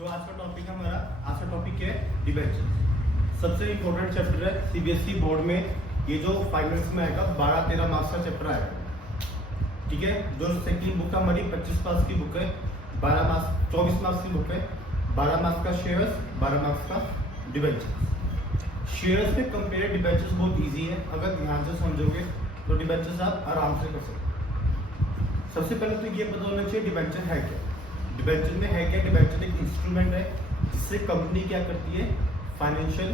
जो आज का टॉपिक है हमारा, आज का टॉपिक है डिबेंचर। सबसे इम्पोर्टेंट चैप्टर है सीबीएसई बोर्ड में, ये जो फाइनल्स में आएगा 12-13 मार्क्स का चैप्टर आएगा। ठीक है, जो सेकंड बुक हमारी 25 मार्क्स की बुक है, 12 मार्क्स 24 मार्क्स की बुक है, 12 मार्क्स का शेयर्स, 12 मार्क्स का डिबेंचर्स। शेयर्स में कंपेयर डिबेंचर्स बहुत ईजी है, अगर ध्यान से समझोगे तो डिबेंचर्स आप आराम से कर सकते हो। सबसे पहले तो ये पता होना चाहिए डिबेंचर है क्या। डिबेंचर में है क्या, डिबेंचर एक इंस्ट्रूमेंट है जिससे कंपनी क्या करती है, फाइनेंशियल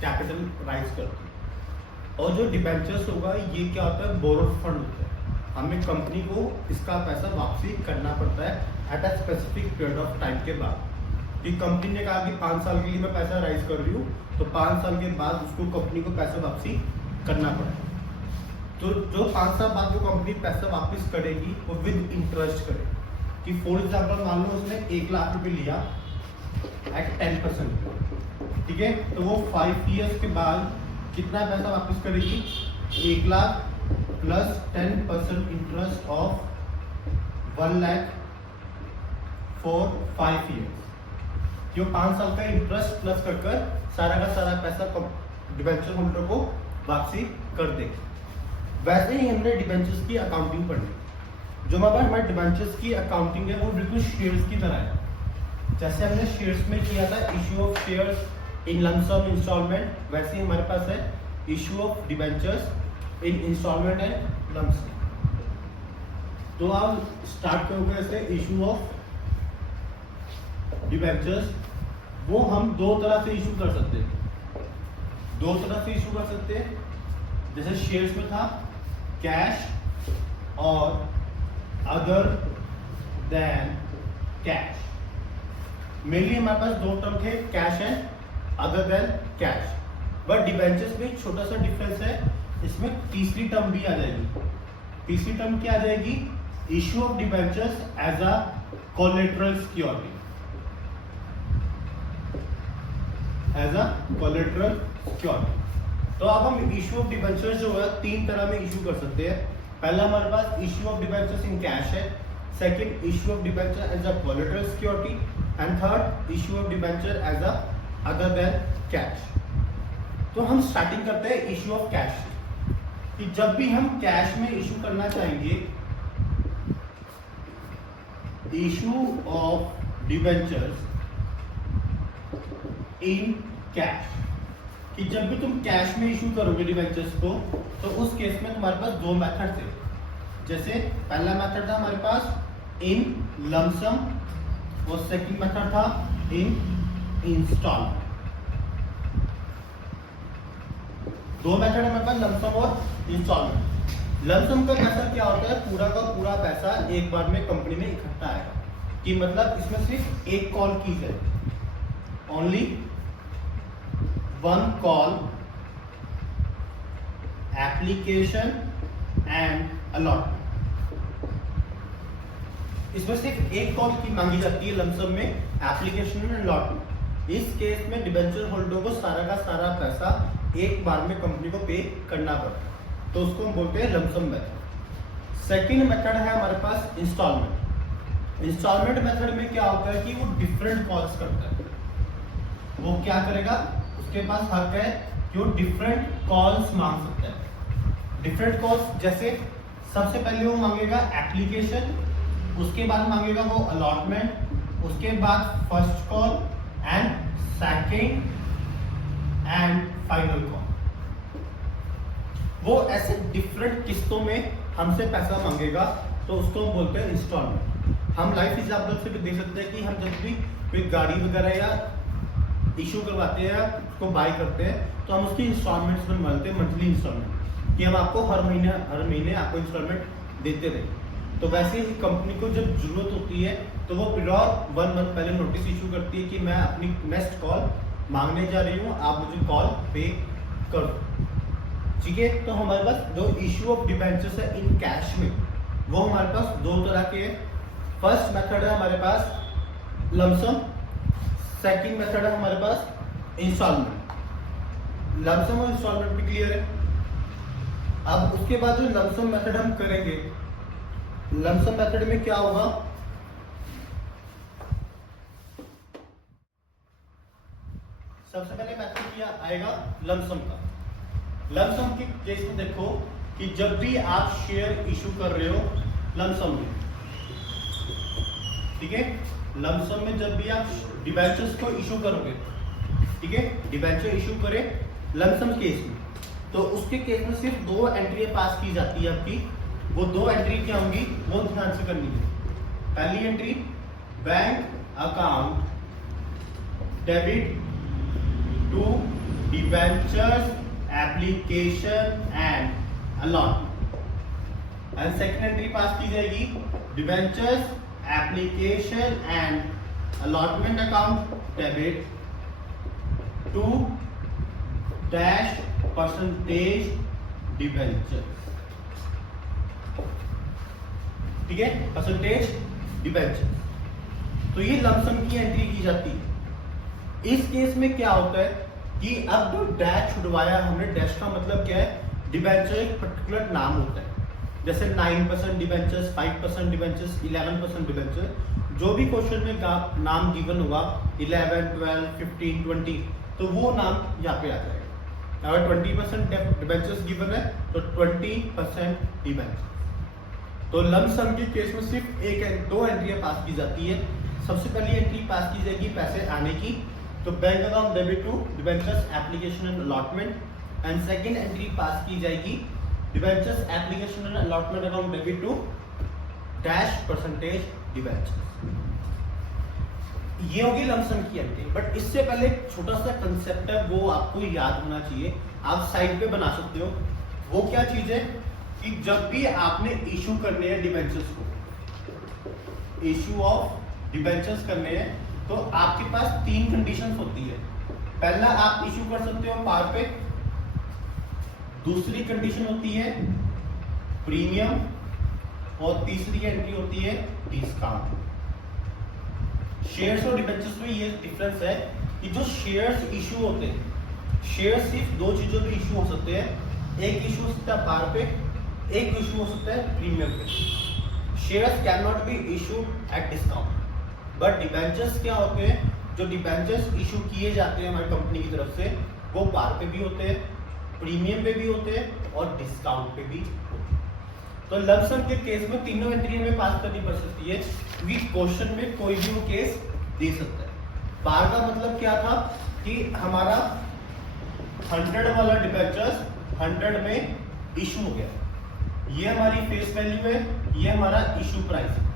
कैपिटल राइज करती है। और जो डिबेंचर्स होगा ये क्या होता है, बोरोड फंड होता है। हमें कंपनी को इसका पैसा वापसी करना पड़ता है at a specific period of time के बाद। कि कंपनी ने कहा कि 5 साल के लिए मैं पैसा राइज कर रही हूँ, तो 5 साल के बाद उसको कंपनी को पैसा वापसी करना पड़ेगा। तो जो 5 साल बाद जो कंपनी पैसा वापस करेगी वो विद इंटरेस्ट करेगी। कि फॉर एग्जाम्पल मान लो उसने 1 लाख रुपए लिया एट 10%, ठीक है, तो वो 5 ईयर्स के बाद कितना पैसा वापस करेगी, 1 lakh plus 10% interest of 1 lakh for 5 years. जो 5 साल का इंटरेस्ट प्लस कर सारा का सारा पैसा डिबेंचर होल्डर को वापसी कर देगी। वैसे ही हमने डिबेंचर्स की अकाउंटिंग पढ़ी। जो हमारे डिबेंचर्स की अकाउंटिंग है वो बिल्कुल शेयर्स की तरह है। जैसे हमने शेयर्स में किया था issue of shares in lump sum instalment, वैसे ही हमारे पास है issue of debentures in instalment and lump sum. तो आप स्टार्ट करोगे ऐसे इशू ऑफ डिबेंचर्स, वो हम 2 तरह से इशू कर सकते हैं। 2 तरह से इशू कर सकते हैं। जैसे शेयर्स में था कैश और अदर देन कैश। मेनली हमारे पास 2 टर्म थे, cash and other than cash. But debentures में एक छोटा सा डिफरेंस है, इसमें तीसरी टर्म भी आ जाएगी। तीसरी टर्म क्या आ जाएगी, issue of debentures as a collateral security. As a collateral security. तो अब हम इशू ऑफ डिबेंचर्स जो है 3 तरह में इशू कर सकते हैं। पहला हमारे पास issue of debentures in cash है, second issue of debenture as a collateral security, and third issue of debenture as a other than cash. तो हम स्टार्टिंग करते हैं इशू ऑफ कैश से। कि जब भी हम कैश में इशू करना चाहेंगे, issue of debentures in cash, कि जब भी तुम कैश में इशू करोगे डिबेंचर्स को, तो उस केस में तुम्हारे पास 2 मेथड थे। जैसे पहला मेथड था हमारे पास इन लम्प सम और सेकंड मेथड था इन इंस्टॉलमेंट। 2 मेथड हमारे पास लम्प सम और इंस्टॉलमेंट। लम्प सम का पैसा क्या होता है, पूरा का पूरा पैसा एक बार में कंपनी में इकट्ठा आएगा। कि मतलब इसमें सिर्फ एक कॉल की है, only 1 call, application and allotment। इसमें सिर्फ एक कॉल की मांगी जाती है लम्प सम में, एप्लीकेशन एंड अलॉटमेंट। इस केस में डिबेंचर होल्डर को सारा का सारा पैसा एक बार में कंपनी को पे करना पड़ता है, तो उसको हम बोलते हैं lump sum method. Second method है हमारे पास इंस्टॉलमेंट। इंस्टॉलमेंट मेथड में क्या होता है कि वो डिफरेंट कॉल्स करता है। वो क्या करेगा, उसके पास हक है कि वो डिफरेंट कॉल्स मांग सकता है। डिफरेंट कॉल्स जैसे सबसे पहले वो मांगेगा एप्लीकेशन, उसके बाद मांगेगा वो अलॉटमेंट, उसके बाद first call and second and final call. वो ऐसे डिफरेंट किस्तों में हमसे पैसा मांगेगा, तो उसको हम बोलते हैं इंस्टॉलमेंट। हम लाइफ एग्जाम्पल से भी देख सकते हैं कि हम जब भी कोई गाड़ी वगैरह या इशू करवाते हैं, उसको बाय करते हैं, तो हम उसकी इंस्टॉलमेंट्स में मिलते हैं, मंथली इंस्टॉलमेंट, कि हम आपको हर महीने आपको इंस्टॉलमेंट देते रहे। तो वैसे ही कंपनी को जब जरूरत होती है तो वो प्रियोर 1 मंथ पहले नोटिस इशू करती है कि मैं अपनी नेक्स्ट कॉल मांगने जा रही हूँ, आप मुझे कॉल पे कर दो। ठीक है, तो हमारे पास जो इशू ऑफ डिबेंचर्स है इन कैश में, वो हमारे पास 2 तरह के। फर्स्ट मेथड है हमारे पास लम्प सम, सेकंड मेथड है हमारे पास इंस्टॉलमेंट। लम्प सम और इंस्टॉलमेंट भी क्लियर है। अब उसके बाद जो लम्प सम मेथड हम करेंगे, लम्प सम मेथड में क्या होगा, सबसे पहले मेथड क्या आएगा लमसम का। लमसम के केस में देखो कि जब भी आप शेयर इशू कर रहे हो लमसम में, ठीक है, लमसम में जब भी आप डिबेंचर्स को इशू करोगे, ठीक है, डिबेंचर इशू करे लमसम केस में, तो उसके केस में सिर्फ 2 एंट्री पास की जाती है आपकी। वो 2 एंट्री क्या होंगी वो ध्यान से करनी है। पहली entry bank account debit to debentures application and allotment, and second entry pass की जाएगी debentures application and allotment account debit to dash percentage debenture, ठीक है, परसेंटेज डिबेंचर। तो ये लमसम की एंट्री की जाती है। इस केस में क्या होता है कि अब जो डैश छुड़वाया हमने, डैश का मतलब क्या है, डिबेंचर एक पर्टिकुलर नाम होता है, जैसे 9% डिबेंचर्स, 5% डिबेंचर्स, 11% डिबेंचर, जो भी क्वेश्चन में नाम गिवन होगा 11, 12, 15, 20, तो वो नाम यहाँ पे आ जाएगा। अगर 20% डिबेंचर्स गिवन है तो 20% डिबेंचर। तो लमसम के केस में सिर्फ 2 एंट्रियां पास की जाती है। सबसे पहली एंट्री पास की जाएगी पैसे आने की, तो bank account debit to debentures application and allotment, and second entry pass की जाएगी debentures application and allotment account debit to dash percentage debentures. ये होगी लमसम की एंट्री। बट इससे पहले एक छोटा सा कंसेप्ट है, वो आपको याद होना चाहिए, आप साइड पे बना सकते हो। वो क्या चीज है कि जब भी आपने इशू करने हैं डिबेंचर्स को, इशू ऑफ डिबेंचर्स करने हैं, तो आपके पास 3 कंडीशंस होती है। पहला आप इशू कर सकते हो पार पे, दूसरी कंडीशन होती है प्रीमियम, और तीसरी एंट्री होती है डिस्काउंट। शेयर्स और डिबेंचर्स में ये डिफरेंस है कि जो शेयर्स इशू होते हैं, शेयर्स सिर्फ 2 चीजों पे इशू हो सकते हैं। एक इशू हो सकता है पार पे, एक इशू हो सकता है प्रीमियम पे। Shares can not be issued at discount. But debentures क्या होते हैं, जो डिबेंचर्स इशू किए जाते हैं हमारी कंपनी की तरफ से, वो पार पे भी होते हैं, प्रीमियम पे भी होते हैं, और डिस्काउंट पे भी होते हैं। तो लमसम के केस में तीनों एंट्री हमें पास करनी पड़ सकती है, क्योंकि क्वेश्चन में कोई भी वो केस दे सकता है। पार का मतलब क्या था कि हमारा 100 वाला डिबेंचर्स 100 में इशू हो गया, ये हमारी फेस वैल्यू है, ये हमारा इशू प्राइस है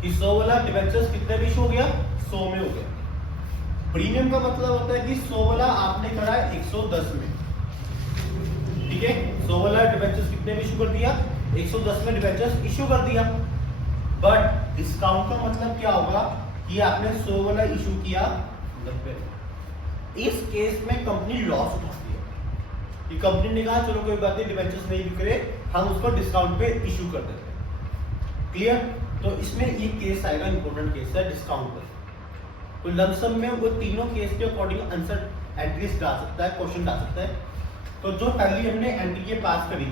कि 100 वाला डिबेंचर्स कितने में इशू हो गया, 100 में हो गया। प्रीमियम का मतलब होता है कि 100 वाला आपने करा है 110 में, ठीक है, 100 वाला डिबेंचर्स कितने में इशू कर दिया, 110 में डिबेंचर्स इशू कर दिया। बट डिस्काउंट का मतलब क्या होगा कि आपने 100 वाला इशू किया 90। इस केस में कंपनी लॉस उठाती है कि कंपनी ने कहा चलो कोई बात नहीं, डिबेंचर्स नहीं बिक रहे, हम उसको डिस्काउंट पे इशू कर देते हैं। क्लियर? तो इसमें ये केस आएगा, इंपॉर्टेंट केस है डिस्काउंट पर। तो लमसम में वो तीनों केस के अकॉर्डिंग आंसर एंट्रीज डाल सकता है, क्वेश्चन डाल सकता है। तो जो पहली हमने एंट्री के पास करी,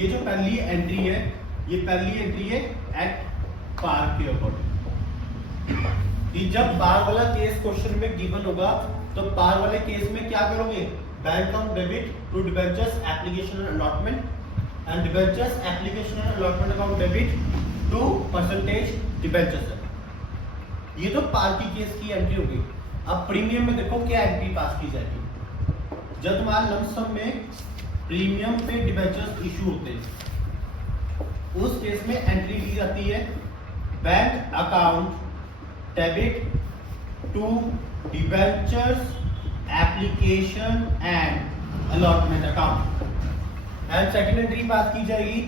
ये जो पहली एंट्री है, ये पहली एंट्री है एट पार के अकॉर्डिंग। कि जब पार वाला केस क्वेश्चन में गिवन होगा, तो पार वाले केस में क्या करोगे, bank account debit to debentures application and allotment, and debentures application and allotment account debit to percentage debentures. ये तो पार की केस की एंट्री होगी। अब प्रीमियम में देखो क्या एंट्री पास की जाएगी। जब तुम्हारा लमसम में प्रीमियम पे डिबेंचर्स इशू होते हैं, उस केस में एंट्री ली जाती है bank account debit to debentures application and allotment account, and second entry pass की जाएगी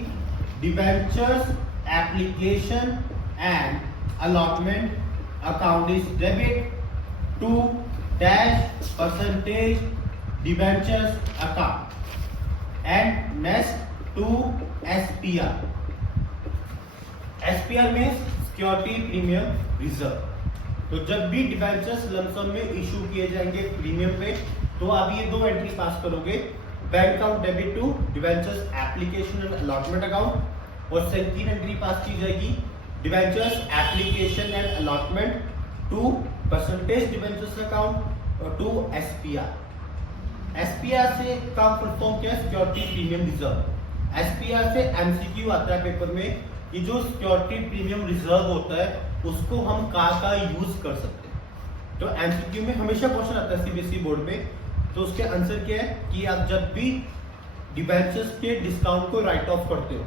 debentures application and allotment account is debit to dash percentage debentures account, and next to SPR. SPR में security premium reserve. तो जब भी debentures lump sum में issue किए जाएंगे premium पे, तो आप ये 2 एंट्री पास करोगे, bank account debit to debentures application and allotment account, और सेकंड एंट्री पास की जाएगी debentures application and allotment to percentage debentures account और टू एसपीआर। एसपीआर से का फुल फॉर्म क्या है? Security premium reserve. एसपीआर से एमसीक्यू आता है पेपर में कि जो सिक्योरिटी प्रीमियम रिजर्व होता है उसको हम का यूज कर सकते हैं। तो एमसीक्यू में हमेशा क्वेश्चन आता है सीबीएसई बोर्ड में, तो उसके आंसर क्या है कि आप जब भी डिबेंचर्स के डिस्काउंट को राइट ऑफ करते हो,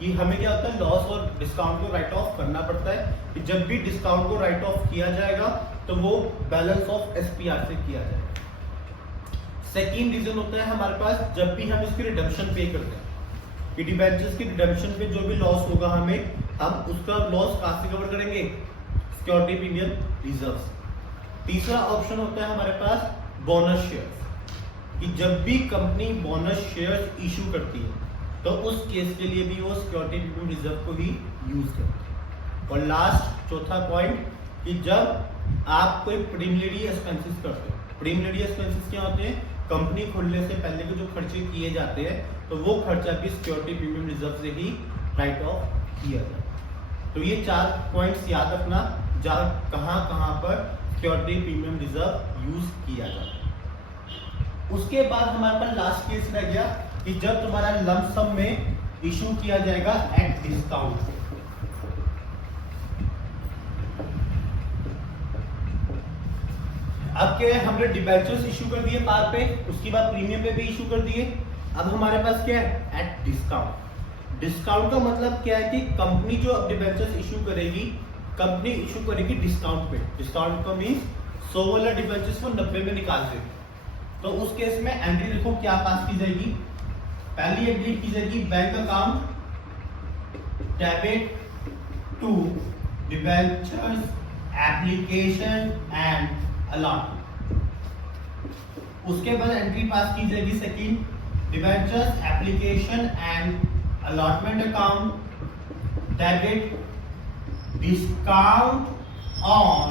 कि हमें क्या होता है लॉस और डिस्काउंट को राइट ऑफ करना पड़ता है, कि जब भी डिस्काउंट को राइट ऑफ किया जाएगा तो वो बैलेंस ऑफ एसपीआर से किया जाएगा। सेकंड रीजन होता है हमारे पास जब भी हम इसकी रिडम्पशन पे करते हैं, कि डिबेंचर्स की रिडम्पशन पे जो भी लॉस होगा हम उसका लॉस कहां से कवर करेंगे? Security premium reserve. तीसरा ऑप्शन होता है हमारे पास बोनस शेयर, कि जब भी कंपनी बोनस शेयर्स इशू करती है तो उस केस के लिए भी वो सिक्योरिटी प्रीमियम रिजर्व को ही यूज करती है। और लास्ट चौथा पॉइंट कि जब आप कोई प्रीलिमिनरी एक्सपेंसेस करते हो, प्रीलिमिनरी एक्सपेंसेस क्या होते हैं? कंपनी खुलने से पहले के जो खर्चे किए जाते हैं तो वो खर्चा भी सिक्योरिटी प्रीमियम रिजर्व से ही राइट ऑफ किया जाता है। तो ये 4 पॉइंट्स याद रखना कहां पर सिक्योरिटी प्रीमियम रिजर्व यूज किया जाता है। उसके बाद हमारे पास लास्ट केस रह गया कि जब तुम्हारा लंप सम में इशू किया जाएगा एट डिस्काउंट। अब क्या है, हमने डिबेंचर्स इशू कर दिए पार पे, उसके बाद प्रीमियम पे भी इशू कर दिए। अब हमारे पास क्या है? At discount. डिस्काउंट का मतलब क्या है कि कंपनी जो अब डिबेंचर्स इशू करेगी, कंपनी इशू करेगी डिस्काउंट पे। डिस्काउंट का मींस 100 वाला डिबेंचर्स को 90 में निकाल दे। तो उस केस में एंट्री देखो क्या पास की जाएगी। पहली एंट्री की जाएगी bank account debit to debentures application and allotment. उसके बाद एंट्री पास की जाएगी second debentures application and allotment account debit discount on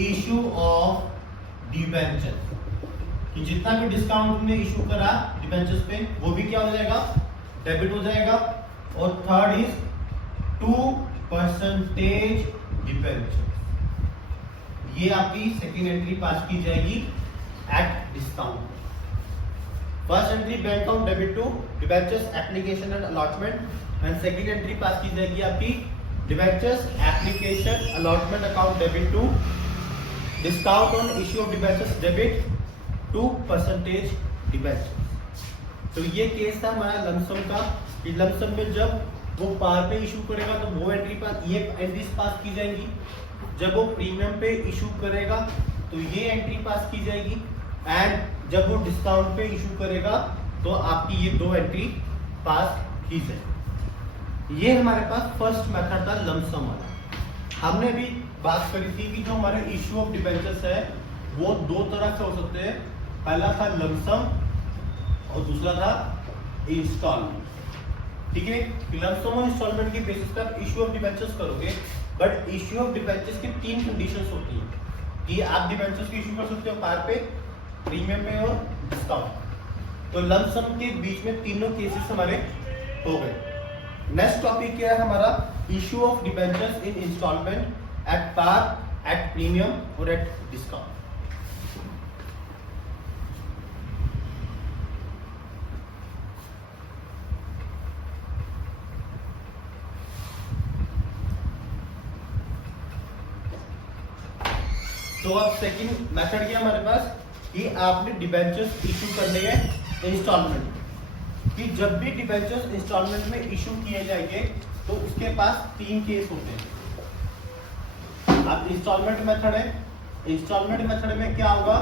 issue of debentures, कि जितना भी डिस्काउंट हमने इशू करा डिबेंचर्स पे वो भी क्या हो जाएगा? डेबिट हो जाएगा। और थर्ड इज 2% डिबेंचर, ये आपकी सेकेंड एंट्री पास की जाएगी at discount. First entry bank account debit to debentures application and allotment, and second entry pass की जाएगी आपकी debentures application allotment account debit to discount on issue of debentures debit 2% debentures. तो ये case था हमारा lump sum का, कि lump sum में जब वो पार पे इशू करेगा तो वो एंट्री पास, ये एंट्रीज पास की जाएंगी। जब वो प्रीमियम पे इशू करेगा तो ये एंट्री पास की जाएगी, एंड जब वो डिस्काउंट पे इशू करेगा तो आपकी ये 2 एंट्री पास की जाएगी। ये हमारे पास फर्स्ट मेथड था लमसम वाला। हमने भी बात करी थी कि जो हमारे इशू ऑफ डिबेंचर्स है वो 2 तरह से हो सकते हैं। पहला था लमसम और दूसरा था इंस्टॉलमेंट। ठीक है, लमसम और इंस्टॉलमेंट के बेसिस पर इशू ऑफ डिबेंचर्स करोगे, बट इशू ऑफ डिबेंचर्स की 3 कंडीशंस होती हैं कि आप डिबेंचर्स की इशू कर सकते हो पार पे, प्रीमियम पे और डिस्काउंट। तो लमसम के बीच में तीनों केसेस हमारे हो गए। नेक्स्ट टॉपिक क्या है हमारा? Issue of debentures in instalment at par, at premium और एट डिस्काउंट। तो अब सेकंड मेथड क्या हमारे पास कि आपने डिबेंचर्स इशू करने हैं इंस्टॉलमेंट, कि जब भी डिबेंचर्स इंस्टॉलमेंट में इशू किए जाएंगे तो उसके पास 3 केस होते हैं। अब इंस्टॉलमेंट मेथड है, इंस्टॉलमेंट मेथड में क्या होगा?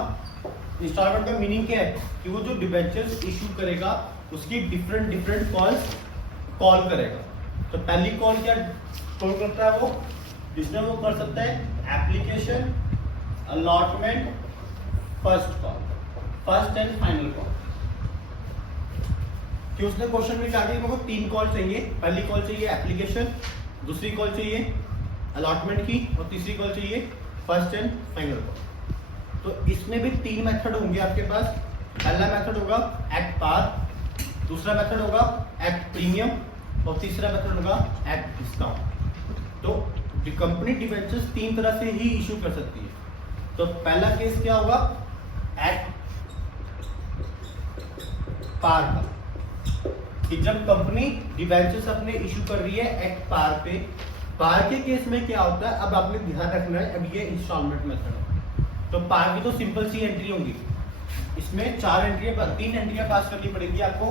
इंस्टॉलमेंट का मीनिंग क्या है कि वो जो डिबेंचर्स इशू करेगा उसकी डिफरेंट कॉल्स कॉल करेगा। तो पहली कॉल क्या कॉल करता है वो, जिसमें वो कर सकता है application, allotment, first call, first and final call. कि उसने क्वेश्चन में क्या दिया, 3 कॉल चाहिए। पहली कॉल चाहिए एप्लीकेशन, दूसरी कॉल चाहिए अलॉटमेंट की, और तीसरी कॉल चाहिए फर्स्ट एंड फाइनल कॉल। तो इसमें भी 3 मेथड होंगे आपके पास। पहला मेथड होगा एट पार, दूसरा मेथड होगा एट प्रीमियम और तीसरा मेथड होगा एट डिस्काउंट। तो कंपनी डिबेंचर्स तीन तरह से ही इशू कर सकती है। तो पहला केस क्या होगा, एट पार का, कि जब कंपनी डिबेंचर्स अपने इशू कर रही है एट पार पे। पार के केस में क्या होता है, अब आपने ध्यान रखना है, अब ये इंस्टॉलमेंट मेथड है। तो पार की तो सिंपल सी एंट्री होंगी, इसमें तीन एंट्रियां पास करनी पड़ेगी आपको।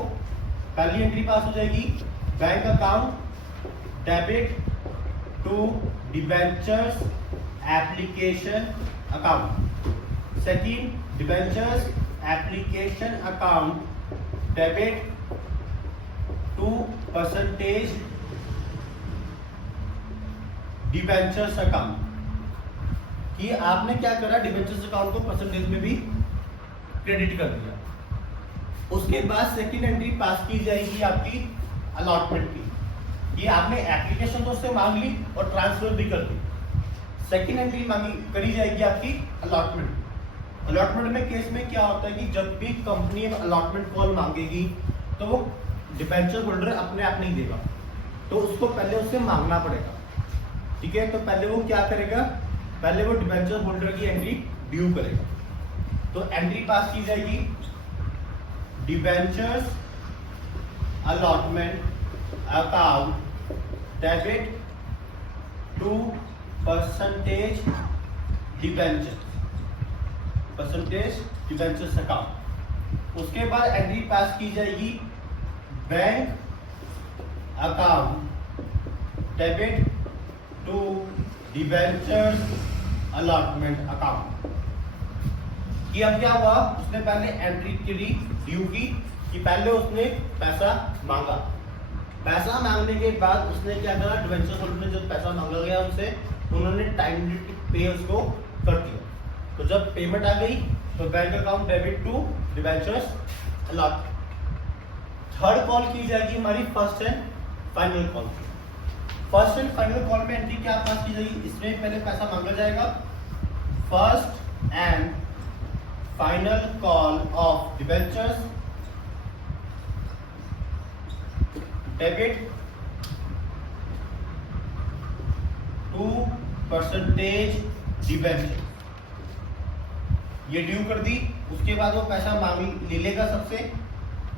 पहली एंट्री पास हो जाएगी, bank account debit to debentures application account. Second, debentures application account debit to percentage debentures account, कि आपने क्या करा, डिबेंचर्स अकाउंट को परसेंटेज में भी क्रेडिट कर दिया। उसके बाद सेकंड एंट्री पास की जाएगी आपकी अलॉटमेंट की, कि आपने एप्लीकेशन तो उससे मांग ली और ट्रांसफर भी कर दी। सेकंड एंट्री मांगी करी जाएगी आपकी अलॉटमेंट। अलॉटमेंट में केस में क्या होता है कि जब भी कंपनी अलॉटमेंट कॉल मांगेगी तो वो डिबेंचर होल्डर अपने आप नहीं देगा, तो उसको पहले उससे मांगना पड़ेगा। ठीक है, तो पहले वो क्या करेगा, पहले वो डिबेंचर होल्डर की एंट्री ड्यू करेगा। तो एंट्री पास की जाएगी, debentures allotment account debit to percentage debentures account. उसके बाद एंट्री पास की जाएगी, bank account debit to debentures allotment account. कि अब क्या हुआ, उसने पहले एंट्री करी ड्यू की, कि पहले उसने पैसा मांगा। पैसा मांगने के बाद उसने क्या करा, डिबेंचर होल्डर ने जो पैसा मांगा गया उनसे, उन्होंने टाइमली पे उसको कर दिया। तो जब पेमेंट आ गई तो bank account debit to debentures allotment. Third call की जाएगी हमारी first and final call. First and final call में एंट्री क्या पास की जाएगी, इसमें पहले पैसा मांगा जाएगा। First and final call of debentures debit to percentage debenture, ये ड्यू कर दी। उसके बाद वो पैसा मांग ले लेगा सबसे।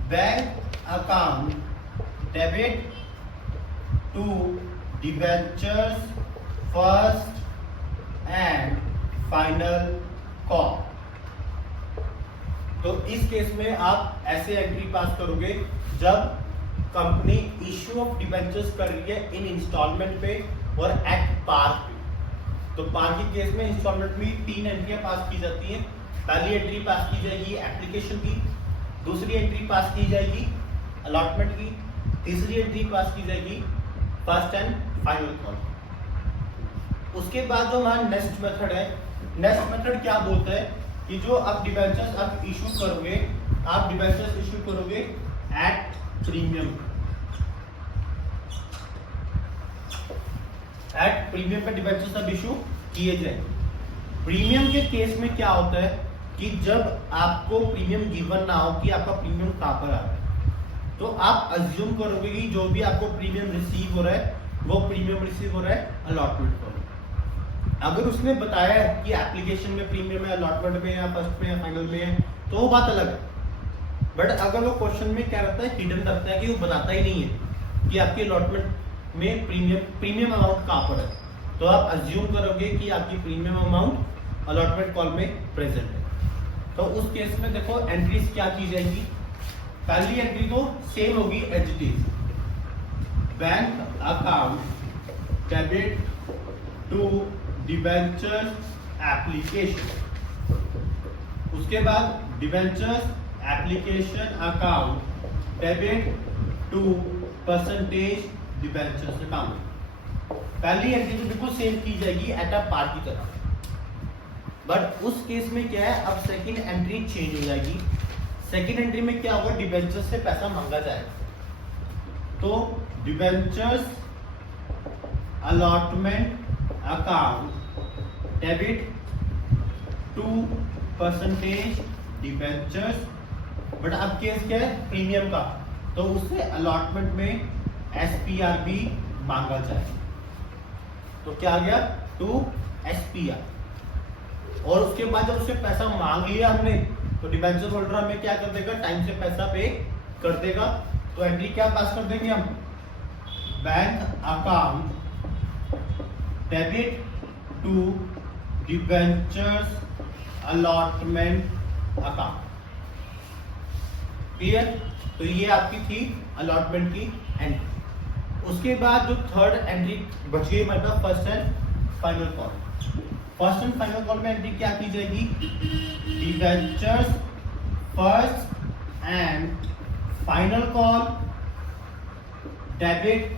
Bank account debit to debentures first and final call. तो इस केस में आप ऐसे एंट्री पास करोगे जब कंपनी इश्यू ऑफ डिबेंचर्स कर रही है इन इंस्टॉलमेंट पे और एट पार पे। तो पार के केस में इंस्टॉलमेंट में तीन एंट्रियां पास की जाती हैं। पहली एंट्री पास की जाएगी एप्लीकेशन की, दूसरी एंट्री पास की जाएगी अलॉटमेंट की, तीसरी एंट्री पास की जाएगी फर्स्ट एंड फाइनल कॉल। उसके बाद जो हमारा नेक्स्ट मेथड है, नेक्स्ट मेथड क्या बोलता है कि जो आप डिबेंचर्स आप इशू करोगे, आप डिबेंचर्स इशू करोगे एट प्रीमियम। एट प्रीमियम पे डिबेंचर्स अब इशू किए जाएंगे। प्रीमियम के केस में क्या होता है कि जब आपको प्रीमियम गिवन ना हो कि आपका प्रीमियम कहां पर आ रहा है, तो आप अज्यूम करोगे कि जो भी आपको प्रीमियम रिसीव हो रहा है वो प्रीमियम रिसीव हो रहा है अलॉटमेंट पर। अगर उसने बताया है कि एप्लीकेशन में प्रीमियम है, अलॉटमेंट में या फर्स्ट में या फाइनल में है, तो वो बात अलग है। बट अगर वो क्वेश्चन में क्या रहता है, हिडन रखता है कि वो बताता ही नहीं है कि आपकी अलॉटमेंट में प्रीमियम अमाउंट कहां पर है, तो आप अज्यूम करोगे कि आपकी प्रीमियम अमाउंट अलॉटमेंट कॉल में प्रेजेंट है। तो उस केस में देखो एंट्रीज क्या की जाएगी। पहली एंट्री तो सेम होगी as it is, bank account debit to debenture application. उसके बाद debentures application account debit to percentage debentures account. पहली एंट्री तो बिल्कुल सेम की जाएगी एट अ पार की तरह, बट उस केस में क्या है, अब सेकंड एंट्री चेंज हो जाएगी। सेकंड एंट्री में क्या होगा, डिबेंचर्स से पैसा मांगा जाएगा। तो debentures allotment account debit to percentage debentures, but अब केस क्या है प्रीमियम का, तो उससे अलॉटमेंट में SPRB मांगा जाए। तो क्या आ गया, टू SPR। और उसके बाद जब उससे पैसा मांग लिया हमने, तो डिबेंचर होल्डर हमें क्या कर देगा, टाइम से पैसा पे कर देगा। तो एंट्री क्या पास कर देंगे हम, bank account debit to debentures allotment account. Clear. तो ये आपकी थी अलॉटमेंट की एंट्री। उसके बाद जो थर्ड एंट्री बच गई हमारे पास, first and final call. First and final call में एंट्री क्या की जाएगी, debentures first and final call debit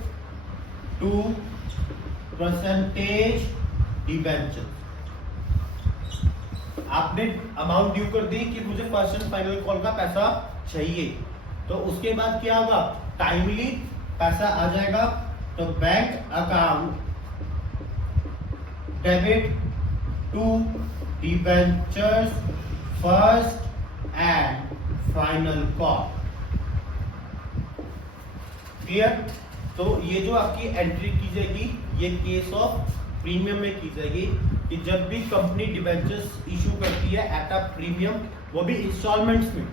to percentage debenture. आपने अमाउंट ड्यू कर दी कि मुझे फर्स्ट एंड फाइनल कॉल का पैसा चाहिए, तो उसके बाद क्या होगा, टाइमली पैसा आ जाएगा। तो bank account debit to debentures first and final call. Clear. तो ये जो आपकी एंट्री की जाएगी, ये केस ऑफ प्रीमियम में की जाएगी कि जब भी कंपनी डिबेंचर्स इशू करती है एट अ प्रीमियम, वो भी इंस्टॉलमेंट्स में,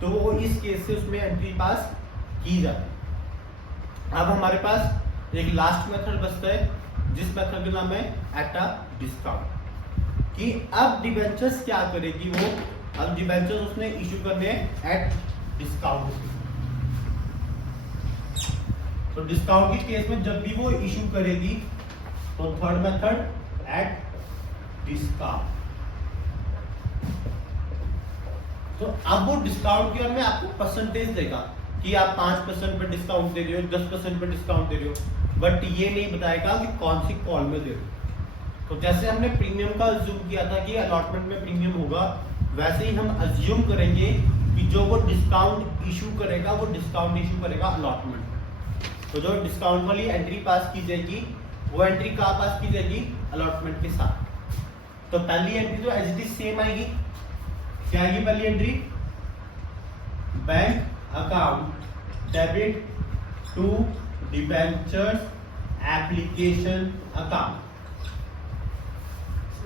तो वो इस केस से उसमें एंट्री पास की जाती है। अब हमारे पास एक लास्ट मेथड बचता है, जिस मेथड का नाम है एट अ डिस्काउंट। कि अब डिबेंचर्स क्या करेगी, वो अब डिबेंचर्स उसने इशू करने हैं एट डिस्काउंट। तो डिस्काउंट की केस में जब भी वो इशू करेगी, तो थर्ड मेथड एट डिस्काउंट। तो अब वो डिस्काउंट के में आपको परसेंटेज देगा कि आप 5% पे डिस्काउंट दे रहे हो, 10% पे डिस्काउंट दे रहे हो, बट ये नहीं बताएगा कि कौन सी कॉल में दे रहे हो। तो जैसे हमने प्रीमियम का अज्यूम किया था कि अलॉटमेंट में प्रीमियम होगा, वैसे ही हम अज्यूम करेंगे कि जो वो डिस्काउंट इशू करेगा, वो डिस्काउंट इशू करेगा अलॉटमेंट। तो जो डिस्काउंट वाली एंट्री पास की जाएगी, वो एंट्री कहाँ पास की जाएगी, अलॉटमेंट के साथ। तो पहली एंट्री तो एज इट इज सेम आएगी। क्या आएगी पहली entry, bank account debit to debentures application account.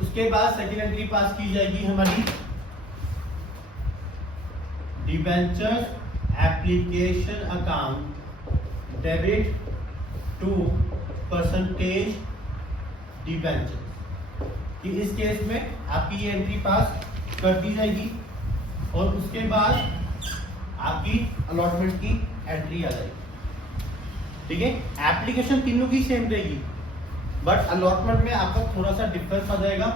उसके बाद सेकेंड एंट्री पास की जाएगी हमारी, debentures application account debit to percentage debenture. कि इस केस में आपकी ये एंट्री पास कर दी जाएगी और उसके बाद आपकी अलॉटमेंट की एंट्री आ जाएगी। ठीक है, एप्लीकेशन तीनों की सेम रहेगी, बट अलॉटमेंट में आपका थोड़ा सा डिफरेंस आ जाएगा।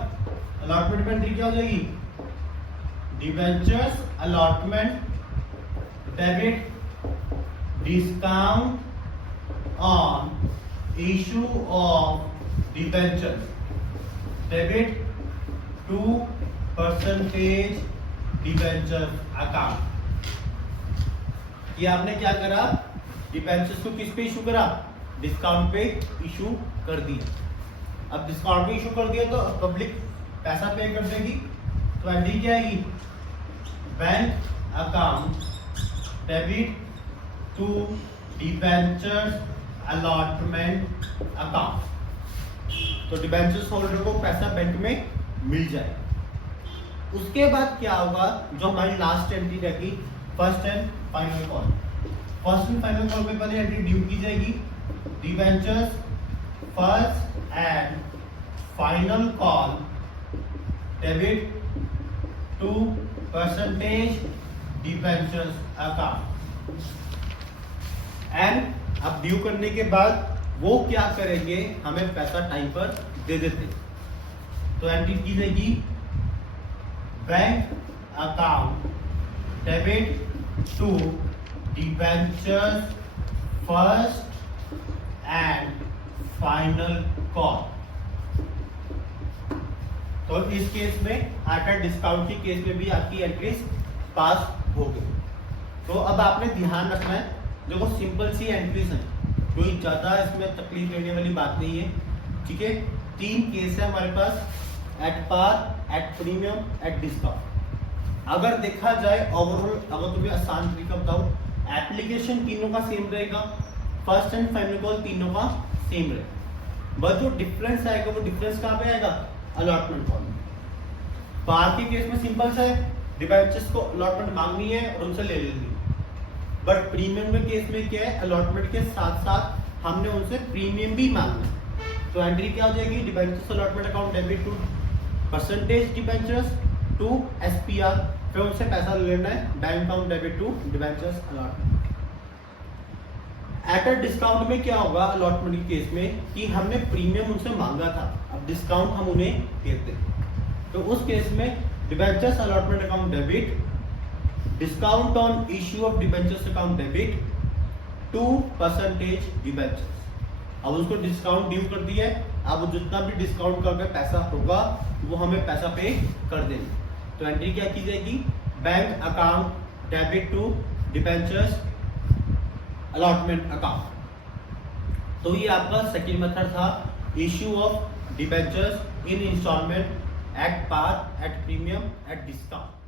अलॉटमेंट में एंट्री क्या हो जाएगी, debentures allotment debit discount on issue of debentures debit to percentage debenture account. ये आपने क्या करा, डिबेंचर्स को किस पे इशू करा, डिस्काउंट पे इशू कर दिया। अब डिस्काउंट पे इशू कर दिया तो पब्लिक पैसा पे कर देगी। तो एंट्री क्या आएगी, bank account debit to debentures allotment account. तो डिबेंचर्स होल्डर को पैसा बैंक में मिल जाए। उसके बाद क्या होगा, जो हमारी लास्ट एंट्री रहेगी, first and final call. First and final call में पहले एंट्री ड्यू की जाएगी, debentures first and final call debit to percentage debentures account. And अब ड्यू करने के बाद वो क्या करेंगे, हमें पैसा टाइम पर दे देते। तो एंट्री की जाएगी, bank account debit to debentures first and final call. तो इस केस में आफ्टर डिस्काउंट की केस में भी आपकी एंट्रीज पास हो गई। तो अब आपने ध्यान रखना है, देखो सिंपल सी एंट्रीज हैं, कोई ज्यादा इसमें तकलीफ लेने वाली बात नहीं है। ठीक है, 3 केस है हमारे पास, at par, at premium, at discount. अगर देखा जाए ओवरऑल, अगर तुम्हें आसान तरीका बताओ, एप्लीकेशन तीनों का सेम रहेगा, फर्स्ट एंड फाइनल कॉल तीनों का सेम रहेगा। बट जो डिफरेंस आएगा वो डिफरेंस कहाँ पे आएगा, अलॉटमेंट फॉर्म में। पार के केस में सिंपल सा है, डिबेंचर्स को अलॉटमेंट मांगनी है और उनसे ले लेनी है। बट प्रीमियम के केस में क्या है, अलॉटमेंट के साथ साथ हमने उनसे प्रीमियम भी मांगना है। तो एंट्री क्या हो जाएगी, debentures allotment account debit to percentage debentures to SPR, फिर उनसे पैसा लेना है bank account debit to debentures allotment. At a discount में क्या होगा अलॉटमेंट के केस में कि हमने प्रीमियम उनसे मांगा था, अब डिस्काउंट हम उन्हें देते हैं, तो उस केस में debentures allotment account debit, discount on issue of debentures account debit to percentage debentures. अब उसको डिस्काउंट ड्यू कर दिया है, अब जितना भी डिस्काउंट करके पैसा होगा वो हमें पैसा पे कर देंगे। तो एंट्री क्या की जाएगी, bank account debit to debentures allotment account. तो ये आपका सेकंड मेथड था, issue of debentures in instalment at par, at premium, at discount.